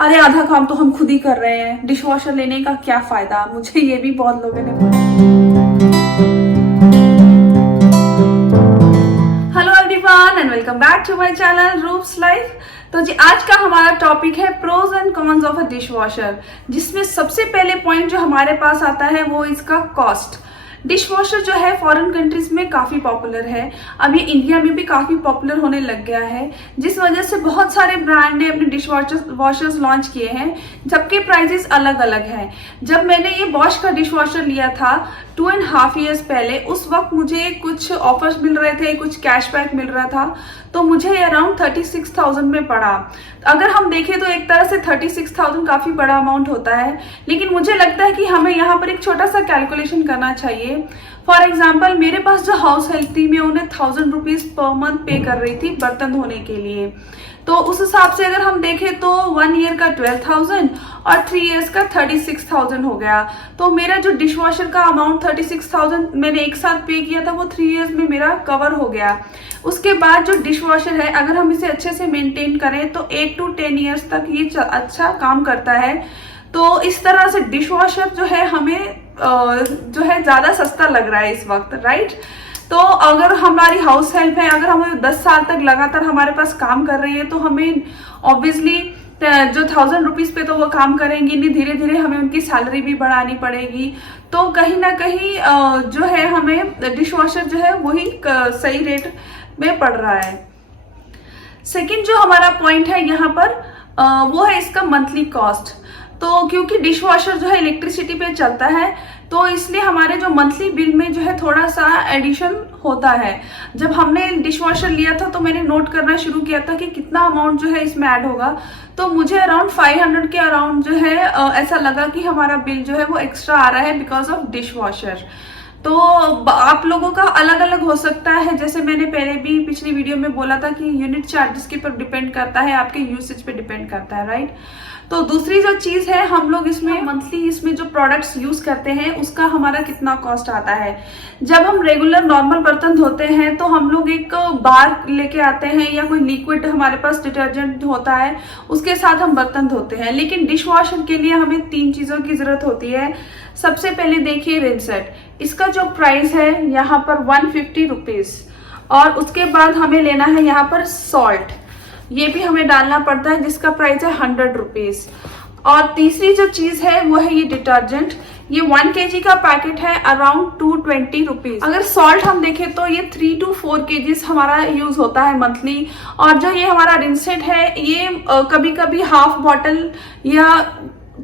अरे आधा काम तो हम खुद ही कर रहे हैं, डिश वॉशर लेने का क्या फायदा। मुझे ये भी बहुत लोगों ने बोला। Hello everyone and welcome back to my channel Roop's life. तो जी आज का हमारा टॉपिक है pros and cons of a dishwasher, जिसमें सबसे पहले पॉइंट जो हमारे पास आता है वो इसका कॉस्ट। डिश वॉशर जो है फॉरेन कंट्रीज में काफ़ी पॉपुलर है, अभी इंडिया में भी काफ़ी पॉपुलर होने लग गया है, जिस वजह से बहुत सारे ब्रांड ने अपने डिश वॉशर्स लॉन्च किए हैं, जबकि प्राइजेस अलग अलग हैं। जब मैंने ये बॉश का डिश वॉशर लिया था 2.5 years पहले, उस वक्त मुझे कुछ ऑफर्स मिल रहे थे, कुछ कैशबैक मिल रहा था, तो मुझे अराउंड 36,000 में पड़ा। अगर हम देखें तो एक तरह से 36,000 काफ़ी बड़ा अमाउंट होता है, लेकिन मुझे लगता है कि हमें यहाँ पर एक छोटा सा कैलकुलेशन करना चाहिए। फॉर एग्जाम्पल मेरे पास जो हाउस हेल्प थी, मैं उन्हें 1000 रुपीज पर मंथ पे कर रही थी बर्तन धोने के लिए। तो उस हिसाब से अगर हम देखें तो 1 year का 12,000 और 3 years का 36,000 हो गया। तो मेरा जो डिश वॉशर का अमाउंट 36,000 मैंने एक साथ पे किया था, वो 3 years में मेरा कवर हो गया। उसके बाद जो डिश वॉशर है, अगर हम इसे अच्छे से मेंटेन करें तो 8 to 10 years तक ये अच्छा काम करता है। तो इस तरह से डिश वॉशर जो है हमें जो है ज़्यादा सस्ता लग रहा है इस वक्त, राइट। तो अगर हमारी हाउस हेल्प है, अगर हम 10 साल तक लगातार हमारे पास काम कर रही है, तो हमें ऑब्वियसली जो 1000 रुपीज पे तो वो काम करेंगी नहीं, धीरे धीरे हमें उनकी सैलरी भी बढ़ानी पड़ेगी। तो कहीं ना कहीं जो है हमें डिश वॉशर जो है वही सही रेट में पड़ रहा है। सेकेंड जो हमारा पॉइंट है यहाँ पर वो है इसका मंथली कॉस्ट। तो क्योंकि डिश वॉशर जो है इलेक्ट्रिसिटी पे चलता है, तो इसलिए हमारे जो मंथली बिल में जो है थोड़ा सा एडिशन होता है। जब हमने डिश वॉशर लिया था तो मैंने नोट करना शुरू किया था कि कितना अमाउंट जो है इसमें ऐड होगा, तो मुझे अराउंड 500 के अराउंड जो है ऐसा लगा कि हमारा बिल जो है वो एक्स्ट्रा आ रहा है बिकॉज ऑफ डिश वॉशर। तो आप लोगों का अलग अलग हो सकता है, जैसे मैंने पहले भी पिछली वीडियो में बोला था कि यूनिट चार्जेस के ऊपर डिपेंड करता है, आपके यूसेज पे डिपेंड करता है, राइट। तो दूसरी जो चीज है, हम लोग इसमें मंथली इसमें जो प्रोडक्ट्स यूज करते हैं उसका हमारा कितना कॉस्ट आता है। जब हम रेगुलर नॉर्मल बर्तन धोते हैं तो हम लोग एक बार लेके आते हैं या कोई लिक्विड हमारे पास डिटर्जेंट होता है, उसके साथ हम बर्तन धोते हैं। लेकिन डिश वॉशर के लिए हमें 3 चीजों की जरूरत होती है। सबसे पहले देखिए रिनसेट, इसका जो प्राइस है यहाँ पर 150 रुपीज, और उसके बाद हमें लेना है यहाँ पर सॉल्ट, ये भी हमें डालना पड़ता है जिसका प्राइस है 100 रुपीज। और तीसरी जो चीज है वो है ये डिटर्जेंट, ये 1 kg का पैकेट है, अराउंड 220 रुपीज। अगर सॉल्ट हम देखें तो ये 3 to 4 kgs हमारा यूज होता है मंथली। और जो ये हमारा रिनसेट है, ये कभी कभी हाफ बॉटल या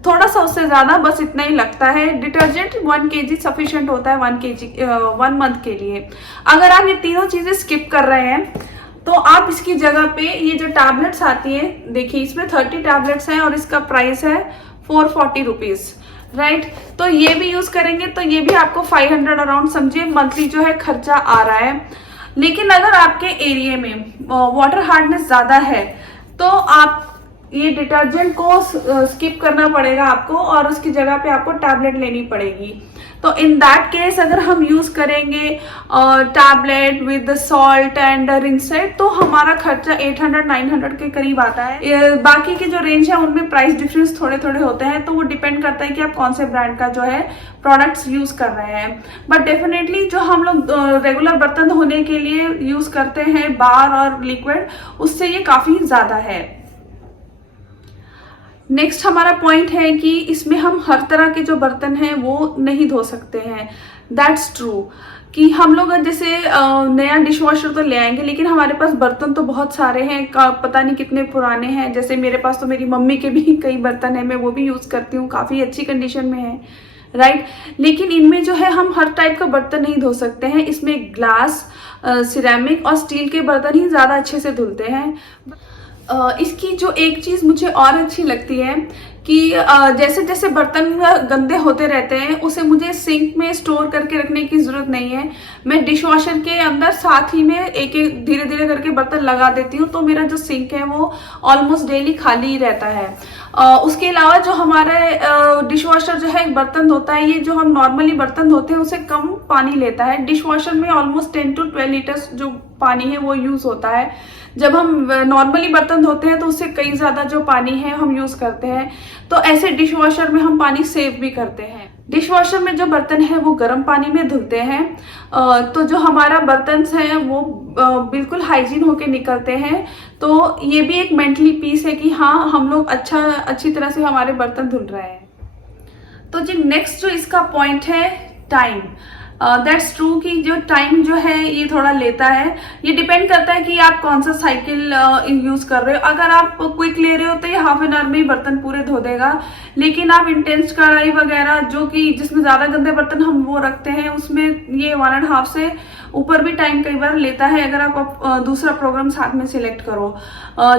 थोड़ा सा उससे ज्यादा, बस इतना ही लगता है। डिटर्जेंट 1 kg सफिशिएंट होता है 1 मंथ के लिए। अगर आप ये तीनों चीजें स्किप कर रहे हैं तो आप इसकी जगह पे ये जो टैबलेट्स आती है, देखिए इसमें 30 टैबलेट्स हैं और इसका प्राइस है 440 रुपीज, राइट। तो ये भी यूज करेंगे तो ये भी आपको 500 अराउंड समझिए मंथली जो है खर्चा आ रहा है। लेकिन अगर आपके एरिया में वाटर हार्डनेस ज्यादा है तो आप ये डिटर्जेंट को स्किप करना पड़ेगा आपको, और उसकी जगह पे आपको टैबलेट लेनी पड़ेगी। तो इन दैट केस अगर हम यूज करेंगे टैबलेट विद सॉल्ट एंड रिनसेट, तो हमारा खर्चा 800-900 के करीब आता है। बाकी के जो रेंज है उनमें प्राइस डिफरेंस थोड़े थोड़े होते हैं, तो वो डिपेंड करता है कि आप कौन से ब्रांड का जो है प्रोडक्ट्स यूज कर रहे हैं। बट डेफिनेटली जो हम लोग रेगुलर बर्तन धोने के लिए यूज करते हैं बार और लिक्विड, उससे ये काफी ज्यादा है। नेक्स्ट हमारा पॉइंट है कि इसमें हम हर तरह के जो बर्तन हैं वो नहीं धो सकते हैं। दैट्स ट्रू कि हम लोग जैसे नया डिश वॉशर तो ले आएंगे, लेकिन हमारे पास बर्तन तो बहुत सारे हैं, पता नहीं कितने पुराने हैं। जैसे मेरे पास तो मेरी मम्मी के भी कई बर्तन हैं, मैं वो भी यूज करती हूँ, काफी अच्छी कंडीशन में है, राइट। लेकिन इनमें जो है हम हर टाइप का बर्तन नहीं धो सकते हैं। इसमें ग्लास, सिरेमिक और स्टील के बर्तन ही ज्यादा अच्छे से धुलते हैं। इसकी जो एक चीज मुझे और अच्छी लगती है कि जैसे जैसे बर्तन गंदे होते रहते हैं, उसे मुझे सिंक में स्टोर करके रखने की जरूरत नहीं है। मैं डिश वॉशर के अंदर साथ ही में एक एक धीरे धीरे करके बर्तन लगा देती हूँ, तो मेरा जो सिंक है वो ऑलमोस्ट डेली खाली ही रहता है। उसके अलावा जो हमारा डिश वॉशर जो है बर्तन धोता है, ये जो हम नॉर्मली बर्तन धोते हैं उसे कम पानी लेता है। डिश वॉशर में ऑलमोस्ट 10 to 12 लीटर्स जो पानी है वो यूज होता है। जब हम नॉर्मली बर्तन धोते हैं तो उससे कई ज्यादा जो पानी है हम यूज करते हैं। तो ऐसे डिश वॉशर में हम पानी सेव भी करते हैं। डिश वॉशर में जो बर्तन है वो गर्म पानी में धुलते हैं, तो जो हमारा बर्तन है वो बिल्कुल हाइजीन होके निकलते हैं। तो ये भी एक मेंटली पीस है कि हाँ, हम लोग अच्छी तरह से हमारे बर्तन धुल रहे हैं। तो जी नेक्स्ट जो इसका पॉइंट है टाइम, दैट्स ट्रू कि जो टाइम जो है ये थोड़ा लेता है। ये डिपेंड करता है कि आप कौन सा साइकिल यूज कर रहे हो। अगर आप क्विक ले रहे हो तो ये हाफ एन आवर में ही बर्तन पूरे धो देगा, लेकिन आप इंटेंस कढ़ाई वगैरह जो कि जिसमें ज्यादा गंदे बर्तन हम वो रखते हैं उसमें ये 1.5 से ऊपर भी टाइम कई बार लेता है अगर आप दूसरा प्रोग्राम साथ में सिलेक्ट करो।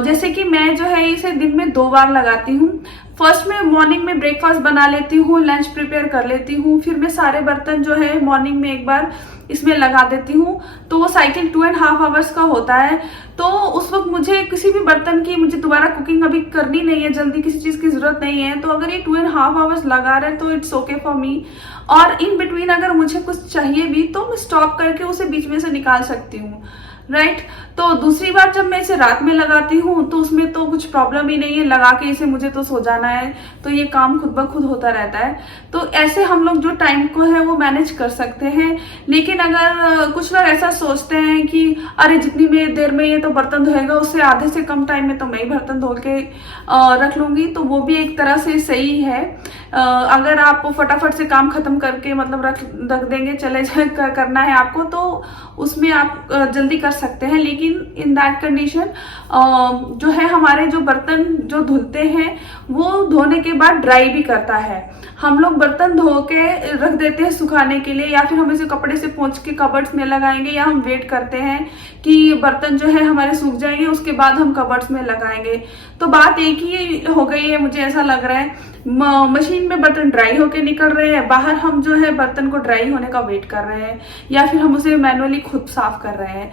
जैसे कि मैं जो है इसे दिन में 2 बार लगाती हूँ। फर्स्ट में मॉर्निंग में ब्रेकफास्ट बना लेती हूँ, लंच प्रिपेयर कर लेती हूँ, फिर मैं सारे बर्तन जो है मॉर्निंग में एक बार इसमें लगा देती हूँ। तो वो साइकिल 2.5 आवर्स का होता है। तो उस वक्त मुझे किसी भी बर्तन की मुझे दोबारा कुकिंग अभी करनी नहीं है, जल्दी किसी चीज की जरूरत नहीं है। तो अगर ये 2.5 आवर्स लगा रहे तो इट्स ओके फॉर मी। और इन बिटवीन अगर मुझे कुछ चाहिए भी तो मैं स्टॉप करके उसे बीच में से निकाल सकती हूँ, राइट। तो दूसरी बार जब मैं इसे रात में लगाती हूँ तो उसमें तो कुछ प्रॉब्लम ही नहीं है, लगा के इसे मुझे तो सो जाना है, तो ये काम खुद ब खुद होता रहता है। तो ऐसे हम लोग जो टाइम को है वो मैनेज कर सकते हैं। लेकिन अगर कुछ लोग ऐसा सोचते हैं कि अरे जितनी देर में ये तो बर्तन धोएगा उससे आधे से कम टाइम में तो मैं ही बर्तन धो के रख लूंगी, तो वो भी एक तरह से सही है। अगर आप फटाफट से काम खत्म करके मतलब रख देंगे, चले करना है आपको, तो उसमें आप जल्दी कर सकते हैं। लेकिन इन दैट कंडीशन जो है हमारे जो बर्तन जो धुलते हैं वो धोने के बाद ड्राई भी करता है। हम लोग बर्तन धो के रख देते हैं सुखाने के लिए, या फिर हम इसे कपड़े से पोंछ के कबर्ड्स में लगाएंगे, या हम वेट करते हैं कि बर्तन जो है हमारे सूख जाएंगे उसके बाद हम कबर्ड्स में लगाएंगे। तो बात एक ही हो गई है, मुझे ऐसा लग रहा है। मशीन में बर्तन ड्राई होके निकल रहे हैं, बाहर हम जो है बर्तन को ड्राई होने का वेट कर रहे हैं, या फिर हम उसे मैनुअली खुद साफ कर रहे हैं।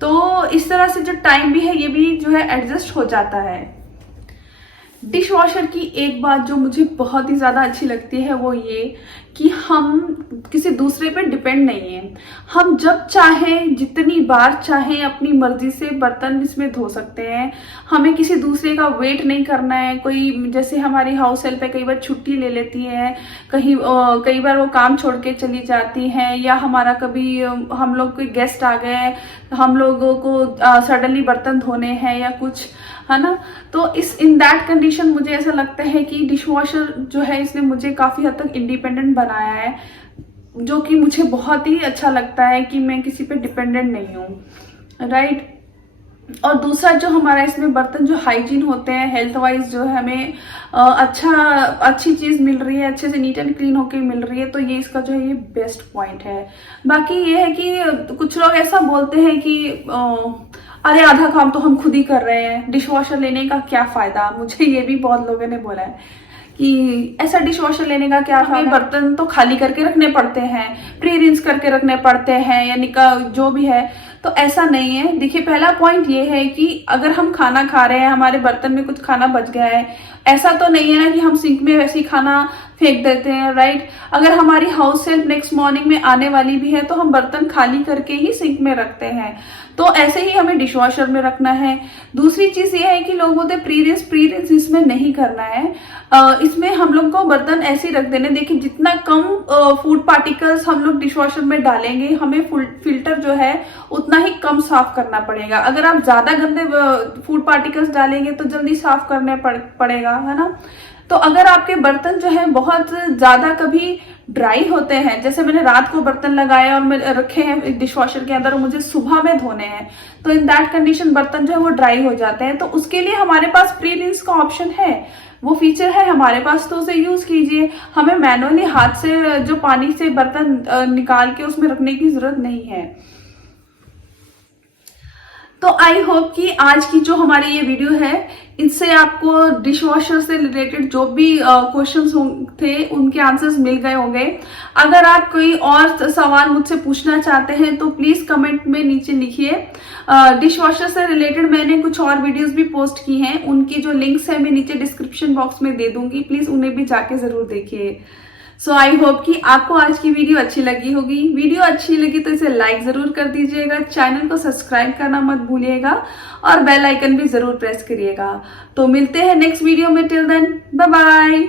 तो इस तरह से जो टाइम भी है ये भी जो है एडजस्ट हो जाता है। डिश वॉशर की एक बात जो मुझे बहुत ही ज़्यादा अच्छी लगती है वो ये कि हम किसी दूसरे पे डिपेंड नहीं है। हम जब चाहें जितनी बार चाहें अपनी मर्जी से बर्तन इसमें धो सकते हैं। हमें किसी दूसरे का वेट नहीं करना है। कोई जैसे हमारी हाउस हेल्प है, कई बार छुट्टी ले लेती है, कई बार वो काम छोड़ के चली जाती हैं, या हमारा कभी हम लोग कोई गेस्ट आ गए, हम लोगों को सडनली बर्तन धोने हैं या कुछ, है ना। तो इन दैट कंडीशन मुझे ऐसा लगता है कि डिश वॉशर जो है इसने मुझे काफी हद तक इंडिपेंडेंट बनाया है, जो कि मुझे बहुत ही अच्छा लगता है कि मैं किसी पे डिपेंडेंट नहीं हूँ, राइट। और दूसरा जो हमारा इसमें बर्तन जो हाइजीन होते हैं, हेल्थ वाइज जो है हमें अच्छी चीज मिल रही है, अच्छे से नीट एंड क्लीन होके मिल रही है, तो ये इसका जो है ये बेस्ट पॉइंट है। बाकी ये है कि कुछ लोग ऐसा बोलते हैं कि अरे आधा काम तो हम खुद ही कर रहे हैं, डिश वॉशर लेने का क्या फायदा। मुझे ये भी बहुत लोगों ने बोला है कि ऐसा डिश वॉशर लेने का क्या फायदा, बर्तन तो खाली करके रखने पड़ते हैं, प्री रिंस करके रखने पड़ते हैं, यानी का जो भी है। तो ऐसा नहीं है। देखिए पहला पॉइंट ये है कि अगर हम खाना खा रहे हैं, हमारे बर्तन में कुछ खाना बच गया है, ऐसा तो नहीं है ना कि हम सिंक में वैसे ही खाना फेंक देते हैं, राइट। अगर हमारी हाउस हेल्प नेक्स्ट मॉर्निंग में आने वाली भी है तो हम बर्तन खाली करके ही सिंक में रखते हैं, तो ऐसे ही हमें डिश वॉशर में रखना है। दूसरी चीज ये है कि लोग बोलते हैं प्री रिंस इसमें नहीं करना है। इसमें हम लोग को बर्तन ऐसे ही रख देने। देखिए जितना कम फूड पार्टिकल्स हम लोग डिश वॉशर में डालेंगे, हमें फिल्टर जो है उतना ही कम साफ करना पड़ेगा। अगर आप ज्यादा गंदे फूड पार्टिकल्स डालेंगे तो जल्दी साफ करने पड़ेगा, है ना। तो अगर आपके बर्तन जो है बहुत ज्यादा कभी ड्राई होते हैं, जैसे मैंने रात को बर्तन लगाए और मैं रखे हैं डिश वॉशर के अंदर और मुझे सुबह में धोने हैं, तो इन दैट कंडीशन बर्तन जो है वो ड्राई हो जाते हैं। तो उसके लिए हमारे पास प्री रिंस का ऑप्शन है, वो फीचर है हमारे पास, तो उसे यूज कीजिए। हमें मैनुअली हाथ से जो पानी से बर्तन निकाल के उसमें रखने की जरूरत नहीं है। तो आई होप कि आज की जो हमारी ये वीडियो है इससे आपको डिश वॉशर से रिलेटेड जो भी क्वेश्चंस थे उनके आंसर्स मिल गए होंगे। अगर आप कोई और सवाल मुझसे पूछना चाहते हैं तो प्लीज कमेंट में नीचे लिखिए। डिश वॉशर से रिलेटेड मैंने कुछ और वीडियोस भी पोस्ट की हैं, उनकी जो लिंक्स है मैं नीचे डिस्क्रिप्शन बॉक्स में दे दूंगी, प्लीज उन्हें भी जाके जरूर देखिए। सो आई होप कि आपको आज की वीडियो अच्छी लगी होगी। वीडियो अच्छी लगी तो इसे लाइक जरूर कर दीजिएगा, चैनल को सब्सक्राइब करना मत भूलिएगा और बेल आइकन भी जरूर प्रेस करिएगा। तो मिलते हैं नेक्स्ट वीडियो में। Till then bye bye.